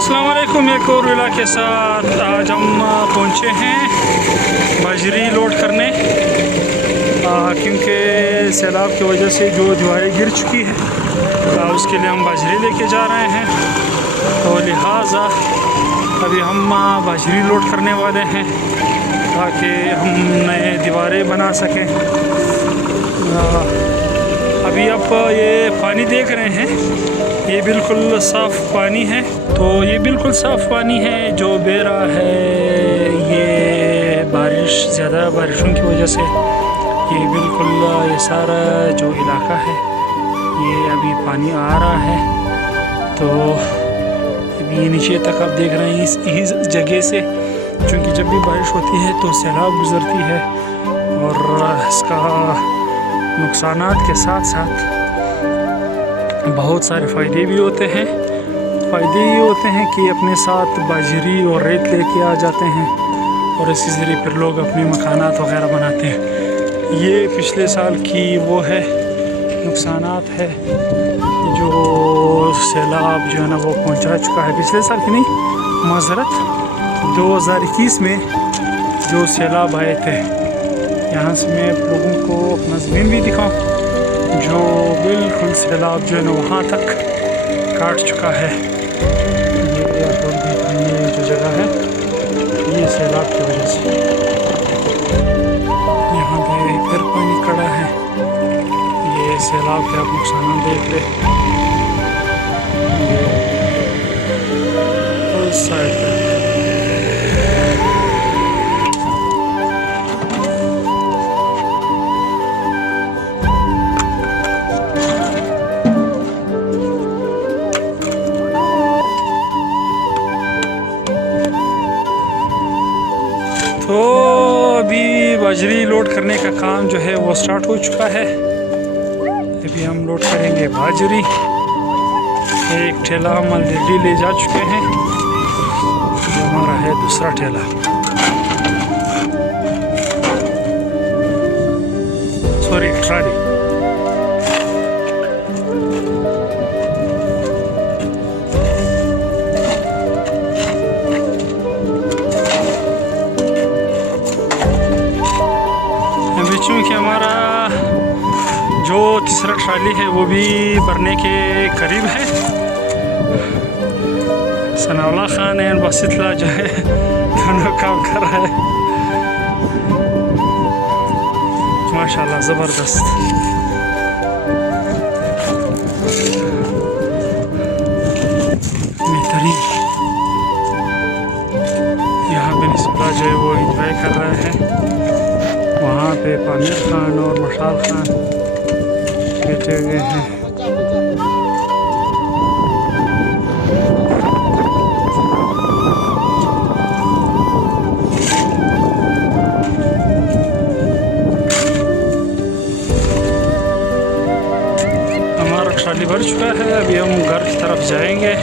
अस्सलाम वालेकुम। एक और विला के साथ आज हम पहुँचे हैं बाजरी लोड करने, क्योंकि सैलाब की वजह से जो दीवारें गिर चुकी है उसके लिए हम बाजरी लेके जा रहे हैं। तो लिहाजा अभी हम बाजरी लोड करने वाले हैं ताकि हम नए दीवारें बना सकें। अभी आप ये पानी देख रहे हैं, ये बिल्कुल साफ़ पानी है। तो ये बिल्कुल साफ़ पानी है जो बह रहा है। ये ज़्यादा बारिशों की वजह से ये बिल्कुल ये सारा जो इलाका है ये अभी पानी आ रहा है। तो अभी नीचे तक आप देख रहे हैं इस जगह से, क्योंकि जब भी बारिश होती है तो सैलाब गुज़रती है और इसका नुकसानात के साथ साथ बहुत सारे फ़ायदे भी होते हैं। फ़ायदे ये होते हैं कि अपने साथ बाजरी और रेत लेके आ जाते हैं और इसी ज़रिए फिर लोग अपने मकानात वगैरह बनाते हैं। ये पिछले साल की वो है नुकसानात है जो सैलाब जो है ना वो पहुंचा चुका है। पिछले साल की नहीं, माज़रत 2021 में जो सैलाब आए थे। यहाँ से मैं आप लोगों को अपना ज़मीन भी दिखाऊँ जो बिल्कुल सैलाब जो है ना वहाँ तक काट चुका है। ये आप लोग देख रहे हैं, ये जो जगह है ये सैलाब की वजह से यहाँ पे फिर पानी खड़ा है। ये सैलाब के आप नुकसान देख ले, उस साइड पे तो अभी बाजरी लोड करने का काम जो है वो स्टार्ट हो चुका है। अभी हम लोड करेंगे बाजरी। एक ठेला हम ऑलरेडी ले जा चुके हैं, जो हमारा है दूसरा ठेला। Sorry, trolley. चूँकि हमारा जो तीसरा ट्राली है वो भी भरने के करीब है। सनाउल्लाह खान एंड बसितला जो है दोनों काम कर रहा है, माशाल्लाह ज़बरदस्त। बेहतरीन। यहाँ पे निस्बा जो है वो इंजॉय कर रहा है। वहाँ पे पामिर खान और मशाल खान बैठे हुए हैं। हमारा ट्राली भर चुका है, अभी हम घर की तरफ जाएंगे।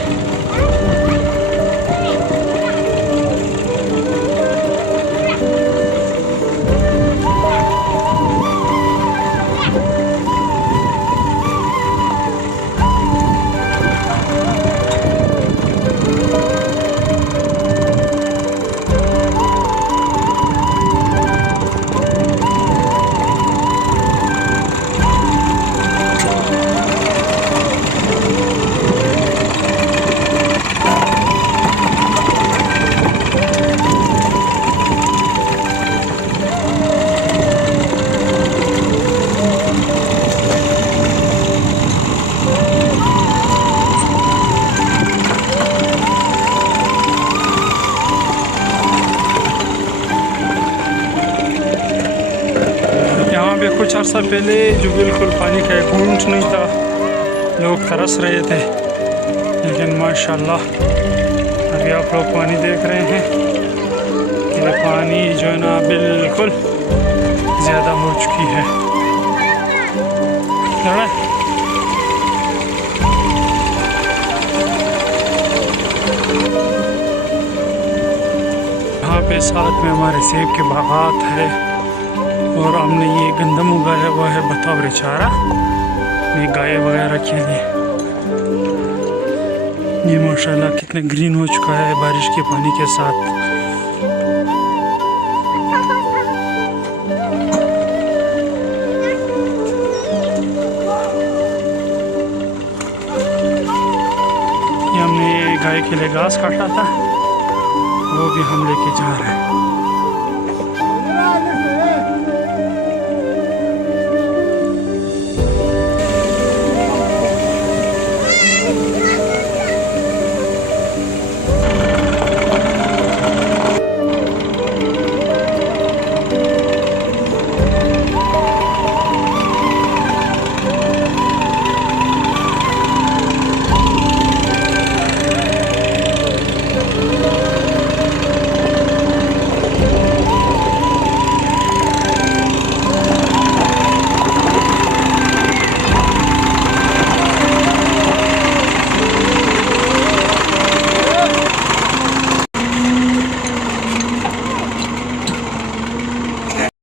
कुछ अर्सा पहले जो बिल्कुल पानी का एक घूंट नहीं था, लोग तरस रहे थे, लेकिन माशाल्लाह अभी आप लोग पानी देख रहे हैं कि पानी जो है ना बिल्कुल ज़्यादा हो चुकी है। यहाँ पे साथ में हमारे सेब के बागात है और हमने ये गंदम उगाया हुआ है बतौर चारा, ये गाय वगैरह के लिए। ये माशाल्लाह कितने ग्रीन हो चुका है बारिश के पानी के साथ। ये हमने गाय के लिए घास काटा था, वो भी हम लेके जा रहे हैं।